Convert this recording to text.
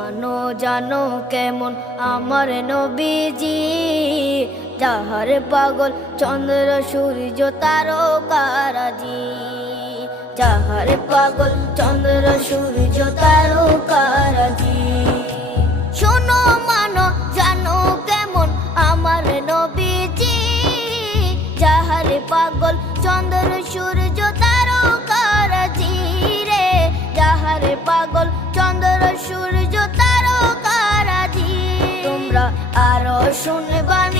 মানো জানো কেমন আমার নবীজি, যাহার পাগল চন্দ্র সূর্য তারকারাজি, যাহার পাগল চন্দ্র সূর্য তারকারাজি। শোনো মানো জানো কেমন আমার নবীজি, যাহার পাগল চন্দ্র সূর্য তারকারাজি রে, যাহার পাগল চন্দ্র সূর্য তারকারাজি। তোমরা আরো শুনবানি